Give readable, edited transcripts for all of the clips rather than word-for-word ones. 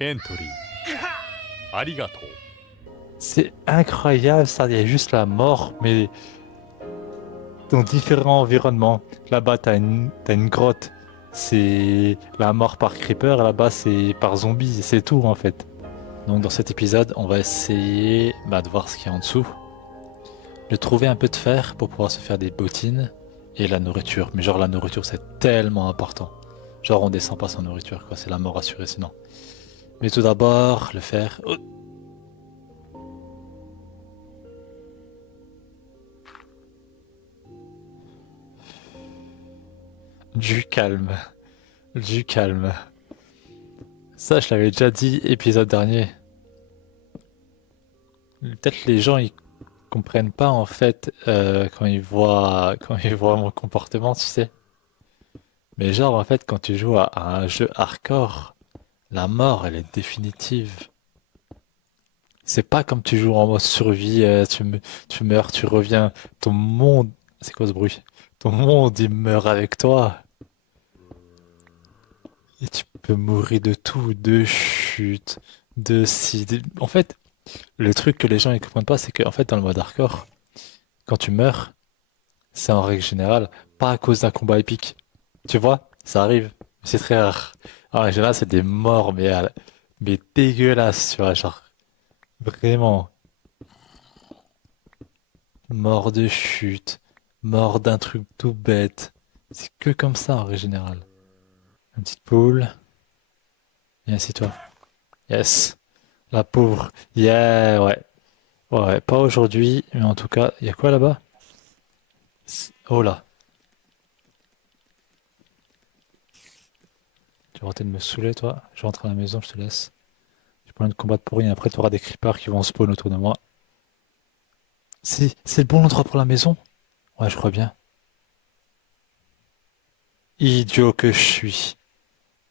Entry. Arigato. C'est incroyable ça, il y a juste la mort, mais dans différents environnements. Là-bas, t'as une grotte, c'est la mort par creeper, là-bas, c'est par zombie, c'est tout en fait. Donc dans cet épisode, on va essayer de voir ce qu'il y a en dessous, de trouver un peu de fer pour pouvoir se faire des bottines et la nourriture. Mais genre la nourriture, c'est tellement important. Genre on descend pas sans nourriture, quoi, c'est la mort assurée sinon. Mais tout d'abord, le fer. Oh, du calme, du calme. Ça, je l'avais déjà dit épisode dernier. Peut-être les gens ils comprennent pas en fait quand ils voient mon comportement, tu sais. Mais genre en fait quand tu joues à un jeu hardcore, la mort elle est définitive. C'est pas comme tu joues en mode survie, tu meurs, tu reviens, ton monde, c'est quoi ce bruit? Ton monde il meurt avec toi et tu peux mourir de tout, de chute, de si. En fait, le truc que les gens ils comprennent pas, c'est qu'en fait dans le mode hardcore, quand tu meurs, c'est en règle générale pas à cause d'un combat épique. Tu vois, ça arrive, mais c'est très rare. En général, c'est des morts, mais dégueulasses, tu vois, genre, vraiment. Mort de chute, mort d'un truc tout bête. C'est que comme ça, en règle générale. Une petite poule. Viens, assis-toi. Yes. La pauvre. Yeah, ouais. Ouais, pas aujourd'hui, mais en tout cas, il y a quoi là-bas? Oh là. Tu vas arrêter de me saouler, toi. Je rentre à la maison, je te laisse. J'ai pas envie de combattre pour rien. Après, tu auras des creepers qui vont spawn autour de moi. C'est le bon endroit pour la maison? Ouais, je crois bien. Idiot que je suis.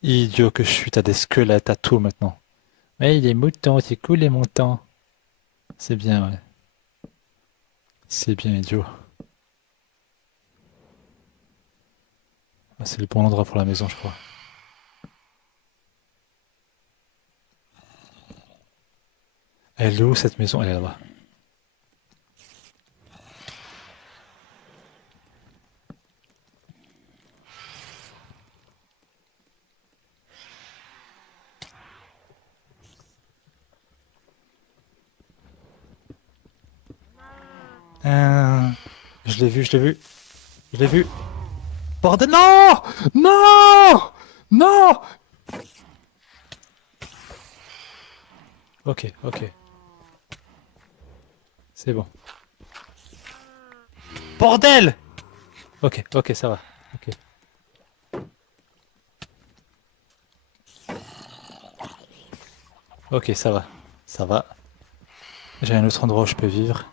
Idiot que je suis, t'as des squelettes à tout maintenant. Mais les moutons, c'est cool les moutons. C'est bien, ouais. C'est bien, idiot. Ah, c'est le bon endroit pour la maison, je crois. Elle est où cette maison? Elle est là-bas. Euh, je l'ai vu, je l'ai vu, je l'ai vu. Bordel, non! Non! Non! Ok, ok. C'est bon. Bordel! Ok, ok, ça va. Ok. Ok, ça va. Ça va. J'ai un autre endroit où je peux vivre.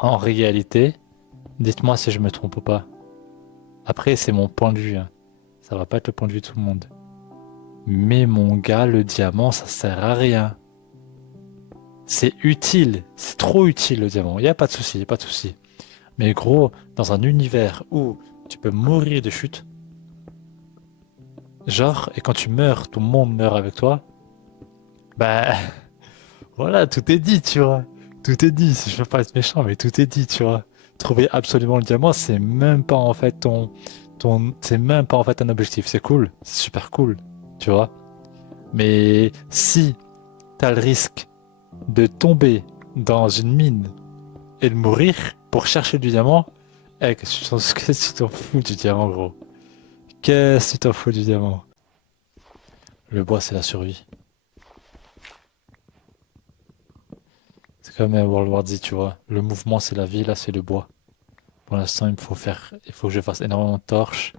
En réalité, dites-moi si je me trompe ou pas. Après, c'est mon point de vue, hein. Ça va pas être le point de vue de tout le monde. Mais mon gars, le diamant, ça sert à rien. C'est utile, c'est trop utile le diamant. Y a pas de souci, y a pas de souci. Mais gros, dans un univers où tu peux mourir de chute, genre, et quand tu meurs, tout le monde meurt avec toi, bah voilà, tout est dit, tu vois. Tout est dit. Si je veux pas être méchant, mais tout est dit, tu vois. Trouver absolument le diamant, c'est même pas en fait c'est même pas en fait un objectif. C'est cool, c'est super cool, tu vois. Mais si t'as le risque de tomber dans une mine et de mourir pour chercher du diamant, qu'est-ce que tu t'en fous du diamant, gros? Qu'est-ce que tu t'en fous du diamant? Le bois, c'est la survie. C'est comme World War Z, tu vois. Le mouvement, c'est la vie, là, c'est le bois. Pour l'instant, il faut que je fasse énormément de torches.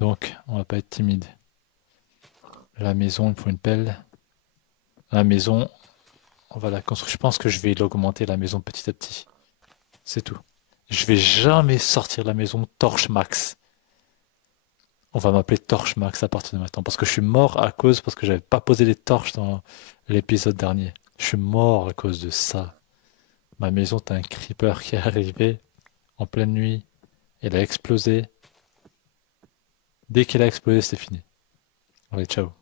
Donc, on va pas être timide. La maison, il me faut une pelle. La maison, on va la construire. Je pense que je vais l'augmenter, la maison, petit à petit. C'est tout. Je vais jamais sortir de la maison torche max. On va m'appeler Torche Max à partir de maintenant. Parce que je suis mort parce que j'avais pas posé les torches dans l'épisode dernier. Je suis mort à cause de ça. Ma maison, t'as un creeper qui est arrivé en pleine nuit. Il a explosé. Dès qu'il a explosé, c'était fini. Allez, ciao.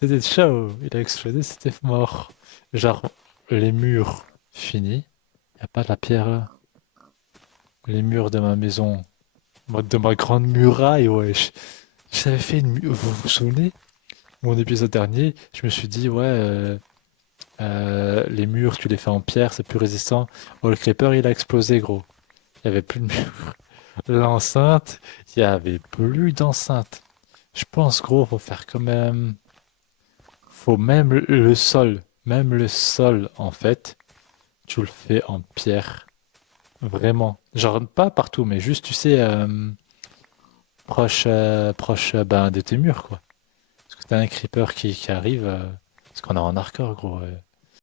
C'était ciao. Il a explosé, c'était mort. Genre, les murs finis. Y a pas de la pierre là. Les murs de ma maison. De ma grande muraille, wesh. J'avais fait Vous vous souvenez? Mon épisode dernier, je me suis dit, ouais, les murs, tu les fais en pierre, c'est plus résistant. Oh, le creeper, il a explosé, gros. Il n'y avait plus de mur. L'enceinte, il n'y avait plus d'enceinte. Je pense, gros, faut faire quand même. Faut même même le sol, en fait, tu le fais en pierre. Vraiment. Genre, pas partout, mais juste, tu sais, proche ben, de tes murs, quoi. Parce que t'as un creeper qui arrive, parce qu'on est en hardcore, gros.